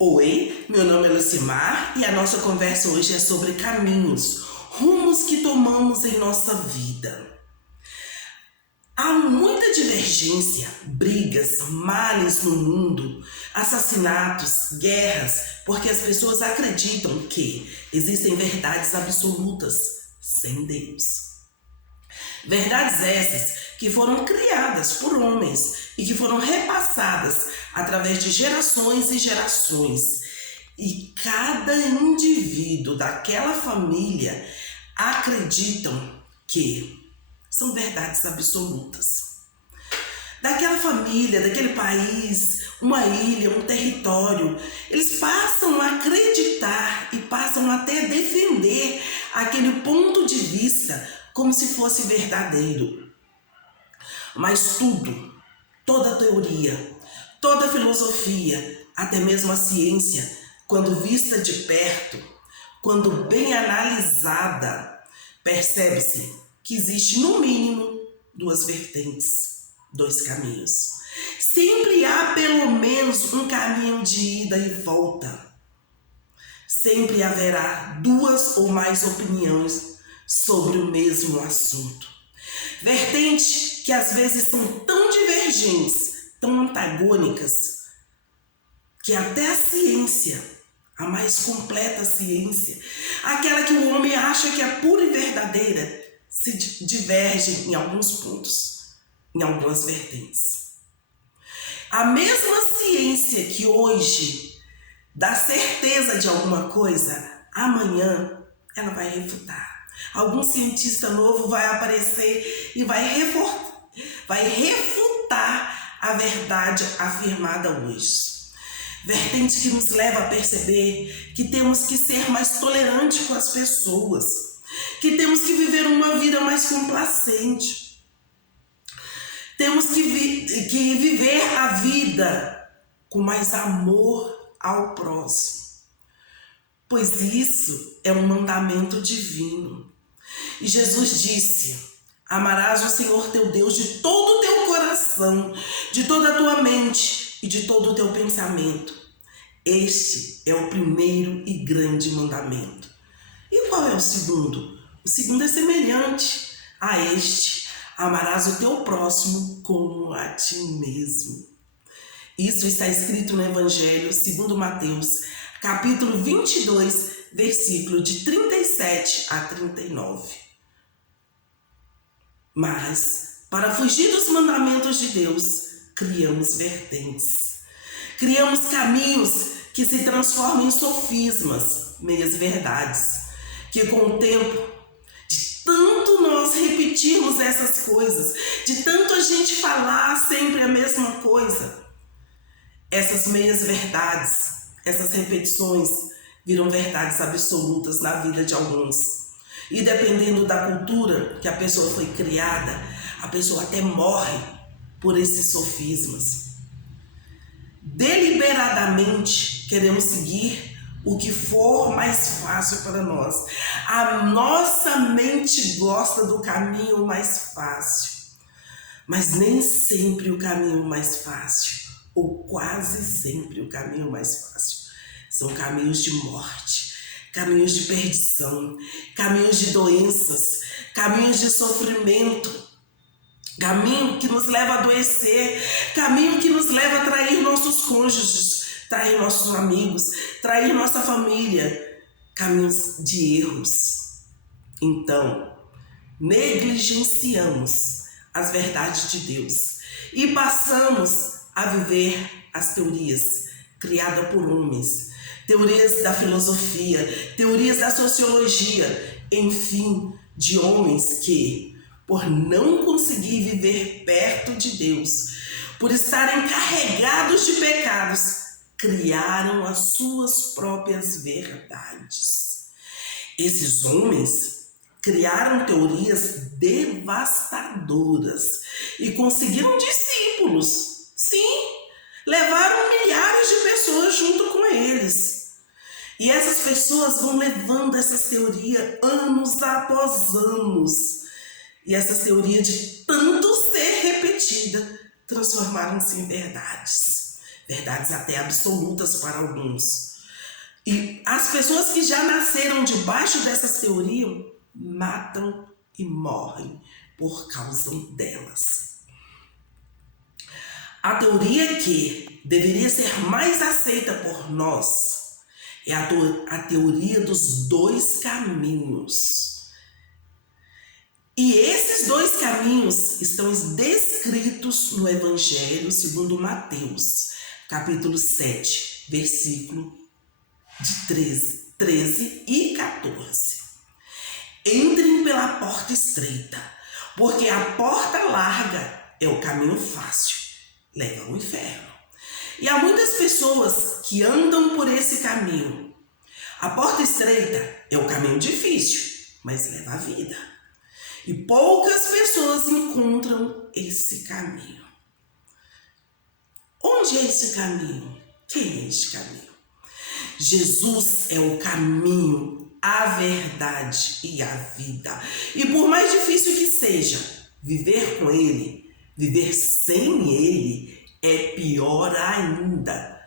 Oi, meu nome é Lucimar e a nossa conversa hoje é sobre caminhos, rumos que tomamos em nossa vida. Há muita divergência, brigas, males no mundo, assassinatos, guerras, porque as pessoas acreditam que existem verdades absolutas sem Deus. Verdades essas que foram criadas por homens e que foram repassadas através de gerações e gerações. E cada indivíduo daquela família acreditam que são verdades absolutas. Daquela família, daquele país, uma ilha, um território, eles passam a acreditar e passam até a defender aquele ponto de vista como se fosse verdadeiro. Mas tudo, toda teoria, toda filosofia, até mesmo a ciência, quando vista de perto, quando bem analisada, percebe-se que existe no mínimo duas vertentes, dois caminhos. Sempre há pelo menos um caminho de ida e volta. Sempre haverá duas ou mais opiniões sobre o mesmo assunto. Vertentes que às vezes são tão divergentes, tão antagônicas, que até a ciência, a mais completa ciência, aquela que o homem acha que é pura e verdadeira, se diverge em alguns pontos, em algumas vertentes. A mesma ciência que hoje dá certeza de alguma coisa, amanhã ela vai refutar. Algum cientista novo vai aparecer e vai refutar a verdade afirmada hoje. Vertente que nos leva a perceber que temos que ser mais tolerantes com as pessoas, que temos que viver uma vida mais complacente. Temos que viver a vida com mais amor ao próximo, pois isso é um mandamento divino. E Jesus disse: amarás o Senhor teu Deus de todo o teu coração, de toda a tua mente e de todo o teu pensamento. Este é o primeiro e grande mandamento. E qual é o segundo? O segundo é semelhante a este: amarás o teu próximo como a ti mesmo. Isso está escrito no Evangelho segundo Mateus, capítulo 22, versículo de 37 a 39. Mas, para fugir dos mandamentos de Deus, criamos vertentes. Criamos caminhos que se transformam em sofismas, meias verdades, que com o tempo, de tanto nós repetirmos essas coisas, de tanto a gente falar sempre a mesma coisa, essas meias verdades, essas repetições viram verdades absolutas na vida de alguns. E dependendo da cultura que a pessoa foi criada, a pessoa até morre por esses sofismas. Deliberadamente queremos seguir o que for mais fácil para nós. A nossa mente gosta do caminho mais fácil, mas nem sempre o caminho mais fácil, ou quase sempre o caminho mais fácil, são caminhos de morte, caminhos de perdição, caminhos de doenças, caminhos de sofrimento, caminho que nos leva a adoecer, caminho que nos leva a trair nossos cônjuges, trair nossos amigos, trair nossa família, caminhos de erros. Então, negligenciamos as verdades de Deus e passamos a viver as teorias criadas por homens, teorias da filosofia, teorias da sociologia, enfim, de homens que, por não conseguir viver perto de Deus, por estarem carregados de pecados, criaram as suas próprias verdades. Esses homens criaram teorias devastadoras e conseguiram discípulos. Sim, levaram milhares de pessoas junto com eles. E essas pessoas vão levando essas teorias anos após anos. E essas teorias, de tanto ser repetida, transformaram-se em verdades. verdades até absolutas para alguns. E as pessoas que já nasceram debaixo dessas teorias matam e morrem por causa delas. A teoria que deveria ser mais aceita por nós é a teoria dos dois caminhos. E esses dois caminhos estão descritos no Evangelho segundo Mateus, capítulo 7, versículo de 13 e 14. Entrem pela porta estreita, porque a porta larga é o caminho fácil, leva ao inferno. E há muitas pessoas que andam por esse caminho. A porta estreita é o caminho difícil, mas leva à vida. E poucas pessoas encontram esse caminho. Onde é esse caminho? Quem é esse caminho? Jesus é o caminho, a verdade e a vida. E por mais difícil que seja, viver com Ele, viver sem Ele, é pior ainda.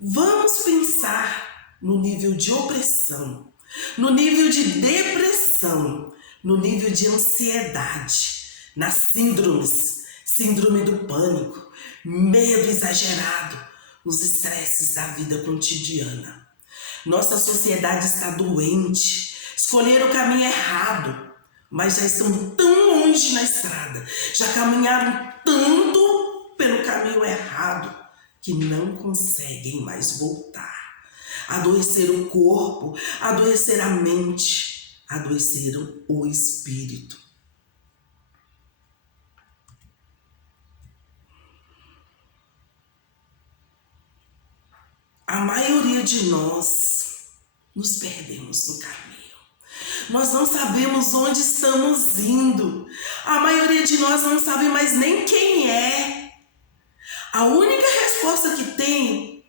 Vamos pensar no nível de opressão, no nível de depressão, no nível de ansiedade, nas síndromes, síndrome do pânico, medo exagerado, nos estresses da vida cotidiana. Nossa sociedade está doente, escolheram o caminho errado, mas já estão tão longe na estrada, já caminharam tanto pelo caminho errado, que não conseguem mais voltar. Adoecer o corpo, adoecer a mente, adoecer o espírito. A maioria de nós nos perdemos no caminho. Nós não sabemos onde estamos indo. A maioria de nós não sabe mais nem quem é. A única resposta que tem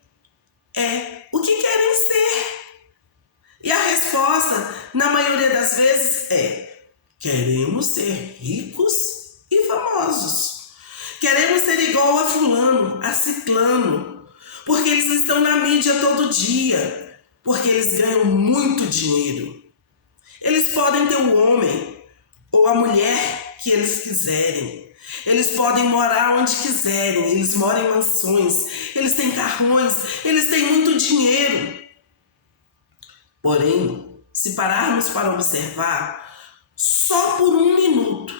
é o que querem ser. E a resposta, na maioria das vezes, é: queremos ser ricos e famosos. Queremos ser igual a fulano, a ciclano, porque eles estão na mídia todo dia, porque eles ganham muito dinheiro. Eles podem ter o homem ou a mulher que eles quiserem. Eles podem morar onde quiserem, eles moram em mansões, eles têm carrões, eles têm muito dinheiro. Porém, se pararmos para observar, só por um minuto,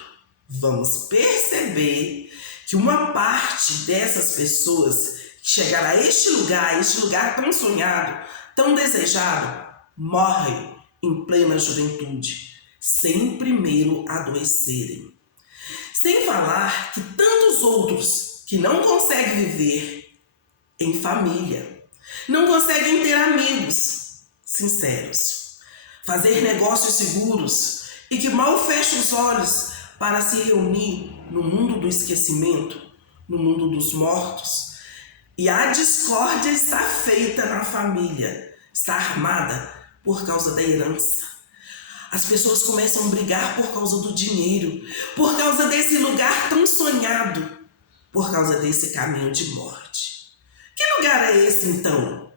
vamos perceber que uma parte dessas pessoas que chegaram a este lugar tão sonhado, tão desejado, morrem em plena juventude, sem primeiro adoecerem. Sem falar que tantos outros que não conseguem viver em família, não conseguem ter amigos sinceros, fazer negócios seguros e que mal fecham os olhos para se reunir no mundo do esquecimento, no mundo dos mortos. E a discórdia está feita na família, está armada por causa da herança. As pessoas começam a brigar por causa do dinheiro, por causa desse lugar tão sonhado, por causa desse caminho de morte. Que lugar é esse então?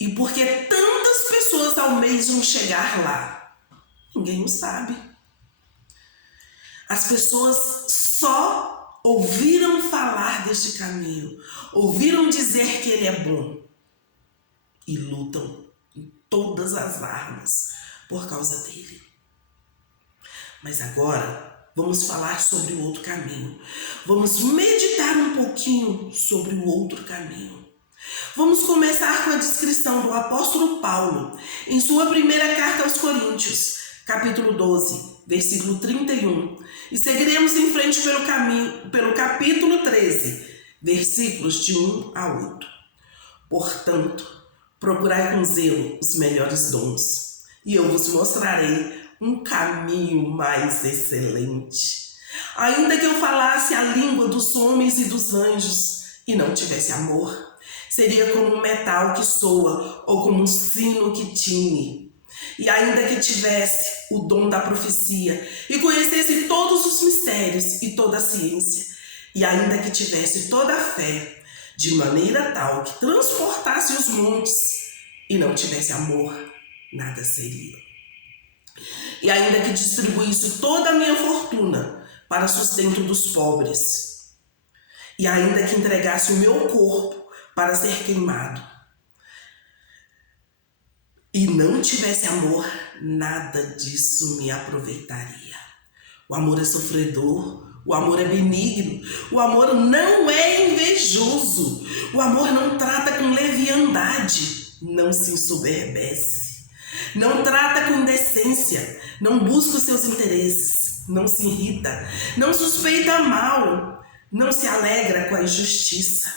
E por que tantas pessoas almejam chegar lá? Ninguém o sabe. As pessoas só ouviram falar deste caminho, ouviram dizer que ele é bom e lutam em todas as armas por causa dele. Mas agora vamos falar sobre o outro caminho. Vamos meditar um pouquinho sobre o outro caminho. Vamos começar com a descrição do apóstolo Paulo em sua primeira carta aos Coríntios, capítulo 12, versículo 31. E seguiremos em frente pelo capítulo 13, versículos de 1 a 8. Portanto, procurai com zelo os melhores dons, e eu vos mostrarei um caminho mais excelente. Ainda que eu falasse a língua dos homens e dos anjos e não tivesse amor, seria como um metal que soa ou como um sino que tine. E ainda que tivesse o dom da profecia e conhecesse todos os mistérios e toda a ciência, e ainda que tivesse toda a fé, de maneira tal que transportasse os montes, e não tivesse amor, nada seria. E ainda que distribuísse toda a minha fortuna para sustento dos pobres, e ainda que entregasse o meu corpo para ser queimado, e não tivesse amor, nada disso me aproveitaria. O amor é sofredor, o amor é benigno, o amor não é invejoso, o amor não trata com leviandade, não se ensoberbece, não trata com indecência, não busca os seus interesses, não se irrita, não suspeita mal, não se alegra com a injustiça,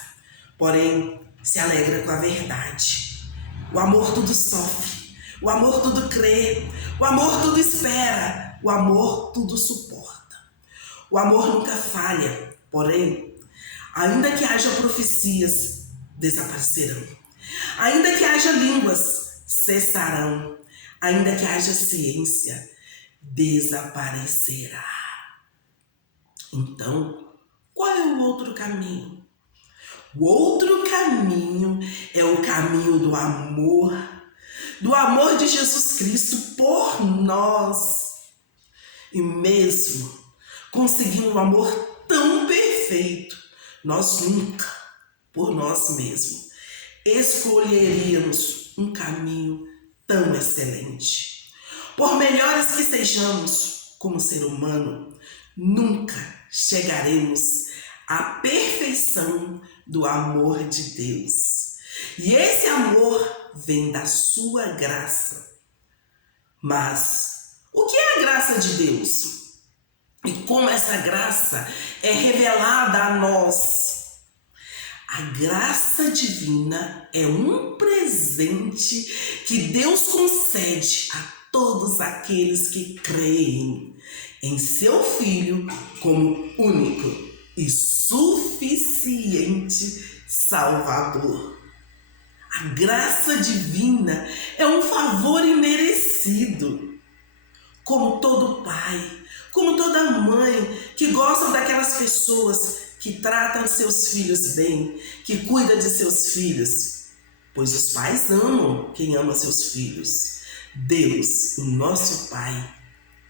porém se alegra com a verdade. O amor tudo sofre, o amor tudo crê, o amor tudo espera, o amor tudo suporta. O amor nunca falha, porém, ainda que haja profecias, desaparecerão. Ainda que haja línguas, cessarão. Ainda que haja ciência, desaparecerá. Então, qual é o outro caminho? O outro caminho é o caminho do amor de Jesus Cristo por nós. E mesmo conseguindo um amor tão perfeito, nós nunca, por nós mesmos, escolheríamos um caminho tão excelente. Por melhores que sejamos como ser humano, nunca chegaremos à perfeição do amor de Deus. E esse amor vem da sua graça. Mas o que é a graça de Deus? E como essa graça é revelada a nós? A graça divina é um presente que Deus concede a todos aqueles que creem em seu Filho como único e suficiente Salvador. A graça divina é um favor imerecido. Como todo pai, como toda mãe que gostam daquelas pessoas que tratam seus filhos bem, que cuidam de seus filhos, pois os pais amam quem ama seus filhos. Deus, o nosso Pai,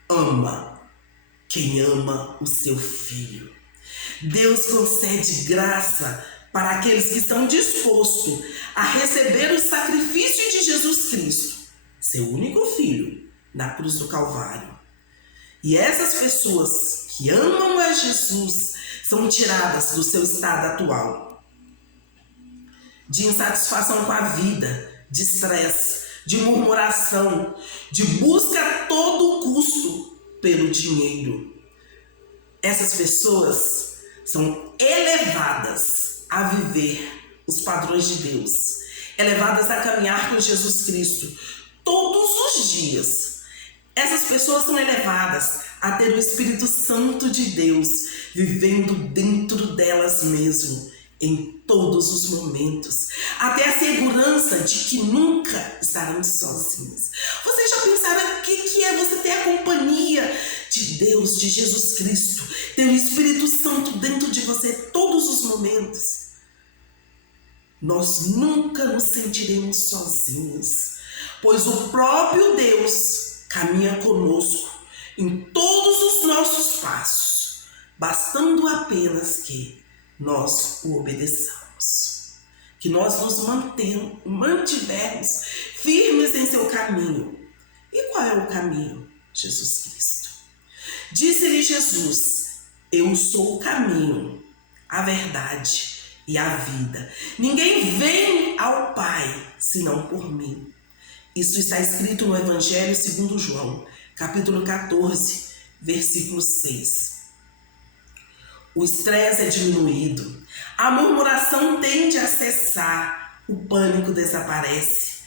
ama quem ama o seu filho. Deus concede graça para aqueles que estão dispostos a receber o sacrifício de Jesus Cristo, seu único filho, na cruz do Calvário. E essas pessoas que amam a Jesus são tiradas do seu estado atual de insatisfação com a vida, de estresse, de murmuração, de busca a todo custo pelo dinheiro. Essas pessoas são elevadas a viver os padrões de Deus, elevadas a caminhar com Jesus Cristo todos os dias. Essas pessoas são elevadas a ter o Espírito Santo de Deus vivendo dentro delas mesmo, em todos os momentos, até a segurança de que nunca estarão sozinhos. Vocês já pensaram o que é você ter a companhia de Deus, de Jesus Cristo, ter o Espírito Santo dentro de você todos os momentos? Nós nunca nos sentiremos sozinhos, pois o próprio Deus caminha conosco em todos os nossos passos, bastando apenas que nós o obedeçamos, que nós nos mantivermos firmes em seu caminho. E qual é o caminho? Jesus Cristo. Disse-lhe Jesus: eu sou o caminho, a verdade e a vida. Ninguém vem ao Pai senão por mim. Isso está escrito no Evangelho segundo João, capítulo 14, versículo 6. O estresse é diminuído, a murmuração tende a cessar, o pânico desaparece.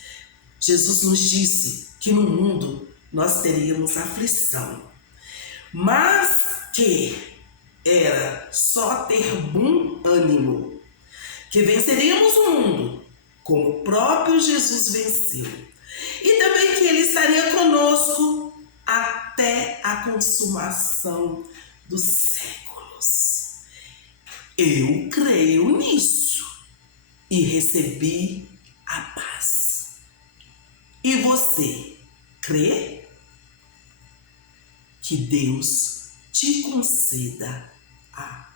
Jesus nos disse que no mundo nós teríamos aflição, mas que era só ter bom ânimo, que venceríamos o mundo como o próprio Jesus venceu. E também que Ele estaria conosco até a consumação dos séculos. Eu creio nisso e recebi a paz. E você crê? Que Deus te conceda a